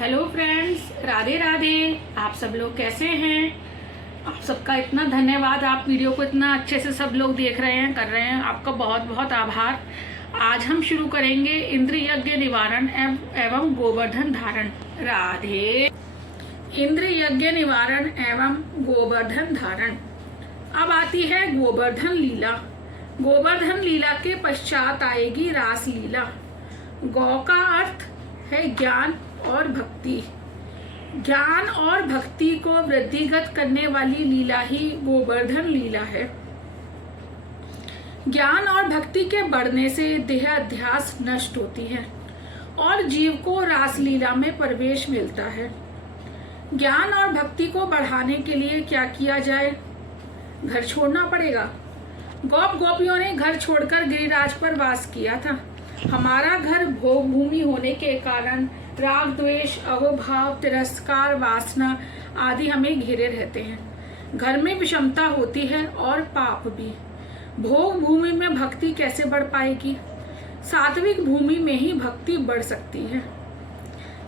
Hello friends, Radhe Radhe. आप सब लोग कैसे हैं? आप सबका इतना धन्यवाद। आप वीडियो को इतना अच्छे से सब लोग देख रहे हैं, कर रहे हैं, आपका बहुत बहुत आभार। आज हम शुरू करेंगे इंद्र यज्ञ निवारण एवं गोवर्धन धारण। राधे। इंद्र यज्ञ निवारण एवं गोवर्धन धारण। अब आती है गोवर्धन लीला। गोवर्धन लीला के पश्चात आएगी रास लीला। गौ का अर्थ है ज्ञान और भक्ति। ज्ञान और भक्ति को वृद्धिगत करने वाली लीला ही गोवर्धन लीला है। ज्ञान और भक्ति के बढ़ने से देह अध्यास नष्ट होती है और जीव को रास लीला में प्रवेश मिलता है। ज्ञान और भक्ति को बढ़ाने के लिए क्या किया जाए? घर छोड़ना पड़ेगा। गोप गोपियों ने घर छोड़कर गिरिराज पर वास किया था। हमारा घर भोग भूमि होने के कारण राग, द्वेष, अहोभाव, तिरस्कार, वासना आदि हमें घेरे रहते हैं। घर में विषमता होती है और पाप भी। भोग भूमि में भक्ति कैसे बढ़ पाएगी? सात्विक भूमि में ही भक्ति बढ़ सकती है।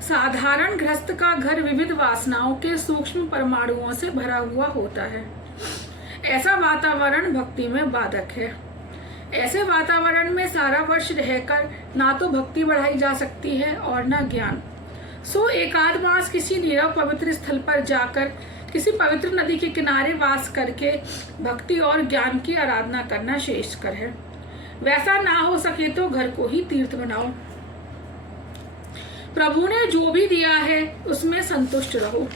साधारण गृहस्थ का घर विविध वासनाओं के सूक्ष्म परमाणुओं से भरा हुआ होता है। ऐसा वातावरण भक्ति में बाधक है। ऐसे वातावरण में सारा वर्ष रहकर ना तो भक्ति बढ़ाई जा सकती है और ना ज्ञान। सो एकाध मास किसी नीरव पवित्र स्थल पर जाकर किसी पवित्र नदी के किनारे वास करके भक्ति और ज्ञान की आराधना करना श्रेष्ठकर है। वैसा ना हो सके तो घर को ही तीर्थ बनाओ। प्रभु ने जो भी दिया है उसमें संतुष्ट रहो।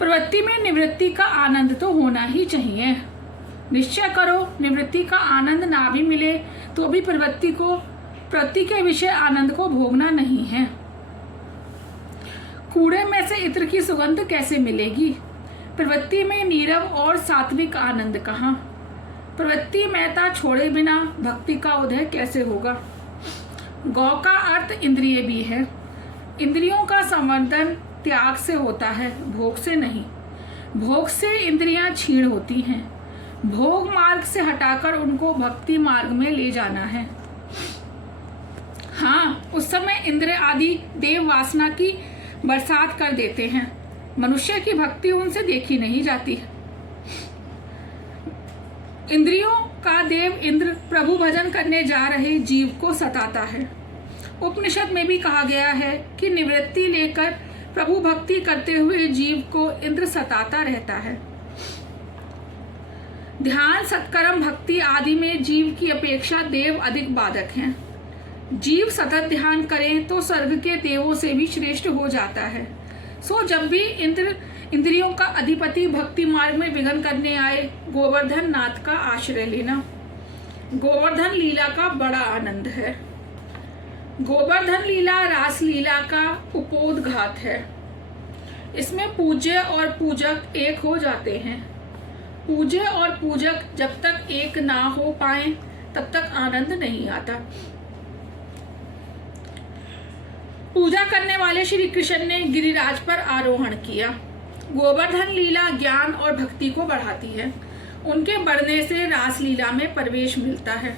प्रवृत्ति में निवृत्ति का आनंद तो होना ही चाहिए। निश्चय करो, निवृत्ति का आनंद ना भी मिले तो भी प्रवृत्ति के विषय आनंद को भोगना नहीं है। कूड़े में से इत्र की सुगंध कैसे मिलेगी? प्रवृत्ति में नीरव और सात्विक आनंद कहाँ? प्रवृत्ति महता छोड़े बिना भक्ति का उदय कैसे होगा? गौ का अर्थ इंद्रिय भी है। इंद्रियों का संवर्धन त्याग से होता है, भोग से नहीं। भोग से इंद्रियां क्षीण होती हैं। भोग मार्ग से हटाकर उनको भक्ति मार्ग में ले जाना है। हाँ, उस समय इंद्र आदि देव वासना की बरसात कर देते हैं। मनुष्य की भक्ति उनसे देखी नहीं जाती। इंद्रियों का देव इंद्र प्रभु भजन करने जा रहे जीव को सताता है। उपनिषद में भी कहा गया है कि निवृत्ति लेकर प्रभु भक्ति करते हुए जीव को इंद्र सताता रहता है। ध्यान, सत्कर्म, भक्ति आदि में जीव की अपेक्षा देव अधिक बाधक हैं। जीव सतत ध्यान करें तो स्वर्ग के देवों से भी श्रेष्ठ हो जाता है। सो जब भी इंद्रियों का अधिपति भक्ति मार्ग में विघ्न करने आए, गोवर्धन नाथ का आश्रय लेना। गोवर्धन लीला का बड़ा आनंद है। गोवर्धन लीला रास लीला का उपोद्घात है। इसमें पूज्य और पूजक एक हो जाते हैं। पूज्य और पूजक जब तक एक ना हो पाए तब तक आनंद नहीं आता। पूजा करने वाले श्री कृष्ण ने गिरिराज पर आरोहण किया। गोवर्धन लीला ज्ञान और भक्ति को बढ़ाती है। उनके बढ़ने से रास लीला में प्रवेश मिलता है।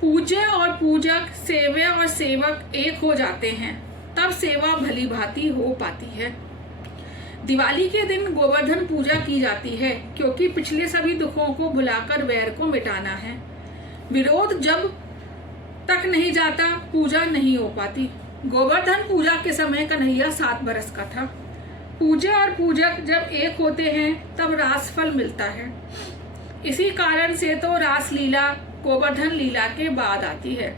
पूज्य और पूजक, सेव्य और सेवक एक हो जाते हैं, तब सेवा भली भांति हो पाती है। दिवाली के दिन गोवर्धन पूजा की जाती है क्योंकि पिछले सभी दुखों को भुलाकर वैर को मिटाना है। विरोध जब तक नहीं जाता पूजा नहीं हो पाती। गोवर्धन पूजा के समय कन्हैया 7 बरस का था। पूज्य और पूजक जब एक होते हैं तब रास फल मिलता है। इसी कारण से तो रास लीला गोवर्धन लीला के बाद आती है।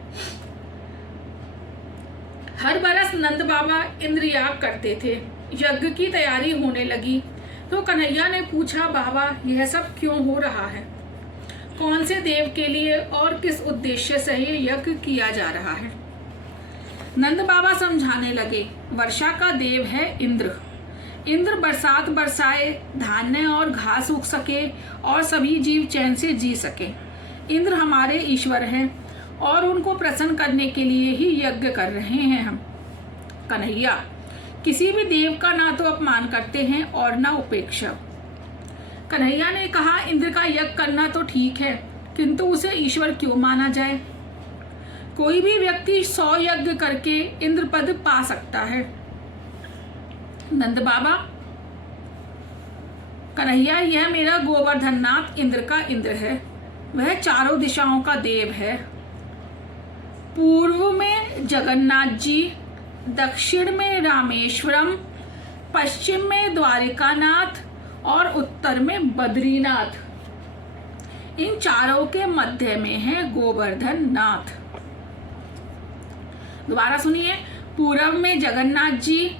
हर बरस नंद बाबा इंद्रयाग करते थे। यज्ञ की तैयारी होने लगी तो कन्हैया ने पूछा, बाबा यह सब क्यों हो रहा है? कौन से देव के लिए और किस उद्देश्य से ये यज्ञ किया जा रहा है? नंद बाबा समझाने लगे, वर्षा का देव है इंद्र। इंद्र बरसात बरसाए, धान्य और घास उग सके और सभी जीव चैन से जी सके। इंद्र हमारे ईश्वर हैं और उनको प्रसन्न करने के लिए ही यज्ञ कर रहे हैं हम। कन्हैया, किसी भी देव का ना तो अपमान करते हैं और ना उपेक्षा। कन्हैया ने कहा, इंद्र का यज्ञ करना तो ठीक है, किंतु उसे ईश्वर क्यों माना जाए? कोई भी व्यक्ति 100 यज्ञ करके इंद्र पद पा सकता है। नंद बाबा, कन्हैया, यह मेरा गोवर्धन नाथ इंद्र का इंद्र है। वह चारों दिशाओं का देव है। पूर्व में जगन्नाथ जी, दक्षिण में रामेश्वरम, पश्चिम में द्वारिकानाथ और उत्तर में बद्रीनाथ। इन चारों के मध्य में है गोवर्धन नाथ। दोबारा सुनिए। पूर्व में जगन्नाथ जी,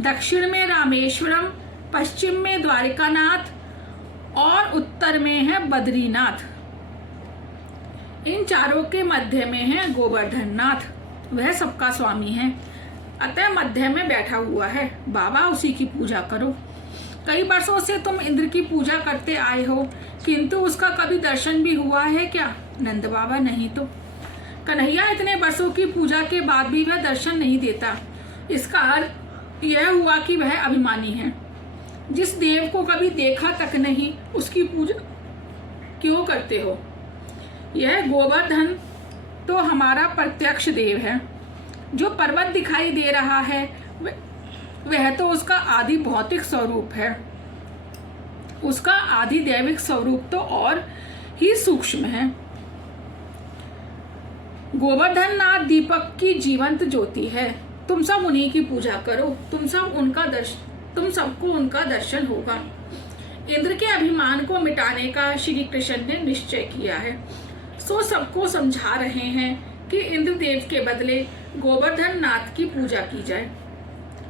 दक्षिण में रामेश्वरम, पश्चिम में द्वारिकानाथ और उत्तर में है बद्रीनाथ। इन चारों के मध्य में है गोवर्धन नाथ। वह सबका स्वामी है, अतः मध्य में बैठा हुआ है। बाबा, उसी की पूजा करो। कई वर्षों से तुम इंद्र की पूजा करते आए हो, किंतु उसका कभी दर्शन भी हुआ है क्या? नंद बाबा, नहीं तो। कन्हैया, इतने वर्षों की पूजा के बाद भी वह दर्शन नहीं देता। इसका अर्थ यह हुआ कि वह अभिमानी है। जिस देव को कभी देखा तक नहीं, उसकी पूजा क्यों करते हो? यह गोवर्धन तो हमारा प्रत्यक्ष देव है। जो पर्वत दिखाई दे रहा है वह तो उसका आदि भौतिक स्वरूप है। उसका आदि दैविक स्वरूप तो और ही सूक्ष्म है। गोवर्धन नाथ दीपक की जीवंत ज्योति है। तुम सब उन्हीं की पूजा करो। तुम सबको उनका दर्शन होगा। इंद्र के अभिमान को मिटाने का श्री कृष्ण ने निश्चय किया है, सो सबको समझा रहे हैं कि इंद्रदेव के बदले गोवर्धन नाथ की पूजा की जाए।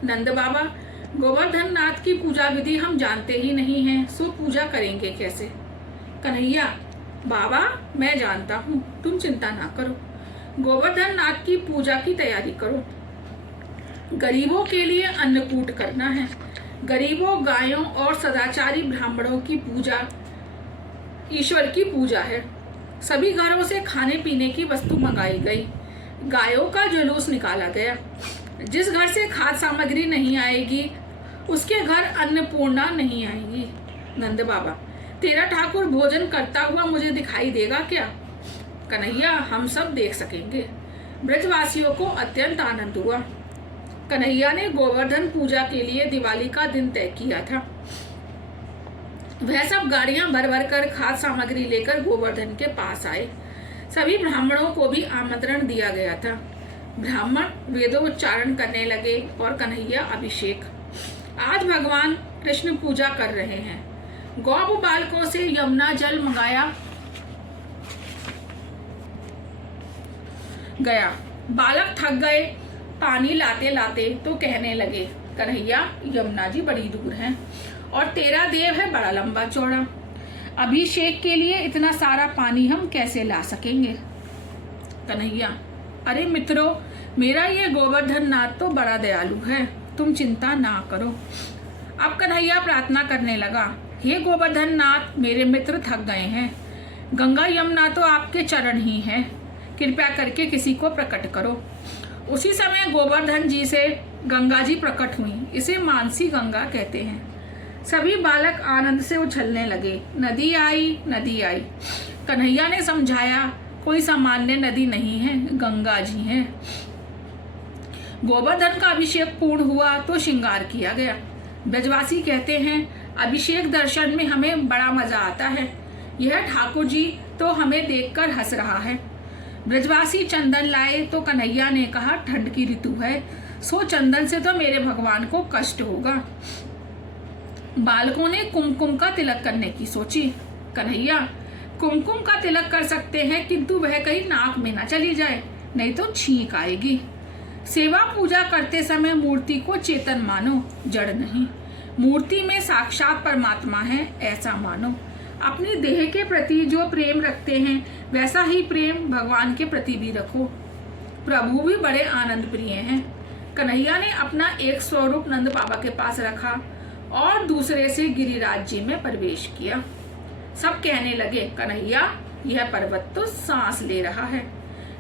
नंद बाबा, गोवर्धन नाथ की पूजा विधि हम जानते ही नहीं हैं, सो पूजा करेंगे कैसे? कन्हैया, बाबा, मैं जानता हूँ, तुम चिंता ना करो। गोवर्धन नाथ की पूजा की तैयारी करो। गरीबों के लिए अन्नकूट करना है। गरीबों, गायों और सदाचारी ब्राह्मणों की पूजा ईश्वर की पूजा है। सभी घरों से खाने पीने की वस्तु मंगाई गई। गायों का जुलूस निकाला गया। जिस घर से खाद्य सामग्री नहीं आएगी उसके घर अन्नपूर्णा नहीं आएगी। नंद बाबा, तेरा ठाकुर भोजन करता हुआ मुझे दिखाई देगा क्या? कन्हैया, हम सब देख सकेंगे। ब्रजवासियों को अत्यंत आनंद हुआ। कन्हैया ने गोवर्धन पूजा के लिए दिवाली का दिन तय किया था। वह सब गाड़ियां भर भर कर खाद्य सामग्री लेकर गोवर्धन के पास आए। सभी ब्राह्मणों को भी आमंत्रण दिया गया था। ब्राह्मण वेदोच्चारण करने लगे और कन्हैया अभिषेक। आज भगवान कृष्ण पूजा कर रहे हैं। गौ बालकों से यमुना जल मंगाया गया। बालक थक गए पानी लाते लाते तो कहने लगे, कन्हैया, यमुना जी बड़ी दूर है और तेरा देव है बड़ा लंबा चौड़ा। अभिषेक के लिए इतना सारा पानी हम कैसे ला सकेंगे? कन्हैया, अरे मित्रों, मेरा ये गोवर्धन नाथ तो बड़ा दयालु है, तुम चिंता ना करो। अब कन्हैया प्रार्थना करने लगा, हे गोवर्धन नाथ, मेरे मित्र थक गए हैं। गंगा यमुना तो आपके चरण ही हैं, कृपया करके किसी को प्रकट करो। उसी समय गोवर्धन जी से गंगा जी प्रकट हुई। इसे मानसी गंगा कहते हैं। सभी बालक आनंद से उछलने लगे। नदी आई, नदी आई। कन्हैया ने समझाया, कोई सामान्य नदी नहीं है, गंगा जी हैं। गोवर्धन का अभिषेक पूर्ण हुआ तो श्रृंगार किया गया। ब्रजवासी कहते हैं, अभिषेक दर्शन में हमें बड़ा मजा आता है। यह ठाकुर जी तो हमें देखकर हंस रहा है। ब्रजवासी चंदन लाए तो कन्हैया ने कहा, ठंड की ऋतु है, सो चंदन से तो मेरे भगवान को कष्ट होगा। बालकों ने कुमकुम का तिलक करने की सोची। कन्हैया, कुमकुम का तिलक कर सकते हैं, किंतु वह कहीं नाक में ना चली जाए, नहीं तो छींक आएगी। सेवा पूजा करते समय मूर्ति को चेतन मानो, जड़ नहीं। मूर्ति में साक्षात परमात्मा है, ऐसा मानो। अपनी देह के प्रति जो प्रेम रखते हैं वैसा ही प्रेम भगवान के प्रति भी रखो। प्रभु भी बड़े आनंद प्रिय हैं। कन्हैया ने अपना एक स्वरूप नंद बाबा के पास रखा और दूसरे से गिरिराज जी में प्रवेश किया। सब कहने लगे, कन्हैया, यह पर्वत तो सांस ले रहा है।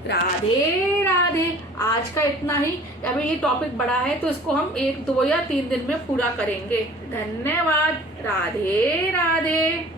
राधे राधे। आज का इतना ही। अभी ये टॉपिक बड़ा है तो इसको हम 1, 2 या 3 दिन में पूरा करेंगे। धन्यवाद। राधे राधे।